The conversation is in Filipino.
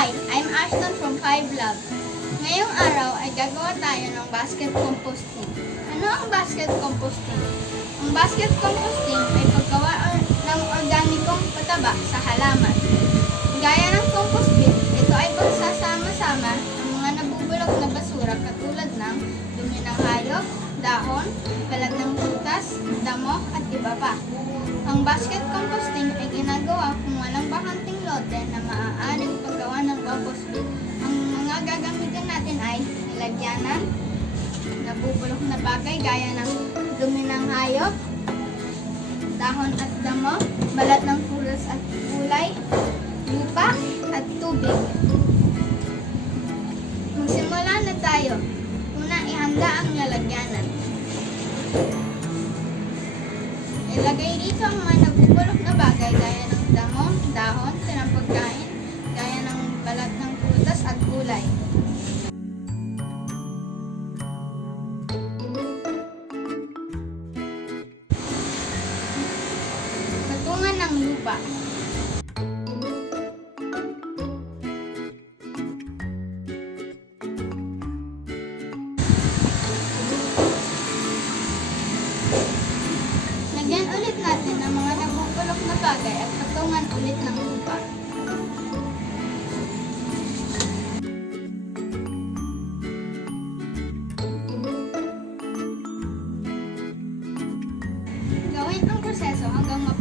Hi, I'm Ashton from Five Lab. Ngayong araw ay gagawa tayo ng basket composting. Ano ang basket composting? Ang basket composting ay paggawa ng organikong pataba sa halaman. Gaya ng compost bin, ito ay pagsasama-sama ng mga nabubulok na basura katulad ng dumi ng hayop, dahon, balag ng prutas, damo at iba pa. Ang basket composting ay ginagawa kung walang bakanting lote nilagyanan, nabubulok na bagay gaya ng dumi ng hayop, dahon at damo, balat ng pulas at kulay, lupa at tubig. Magsimula na tayo. Una, ihanda ang lalagyanan. Ilagay dito ang mga nabubulok na bagay gaya ng damo, dahon, tinang pagkain, gaya ng balat ng prutas at gulay. ng lupa. Lagyan ulit natin ang mga nabubulok na bagay at patungan ulit ng lupa. proseso hanggang mapagod.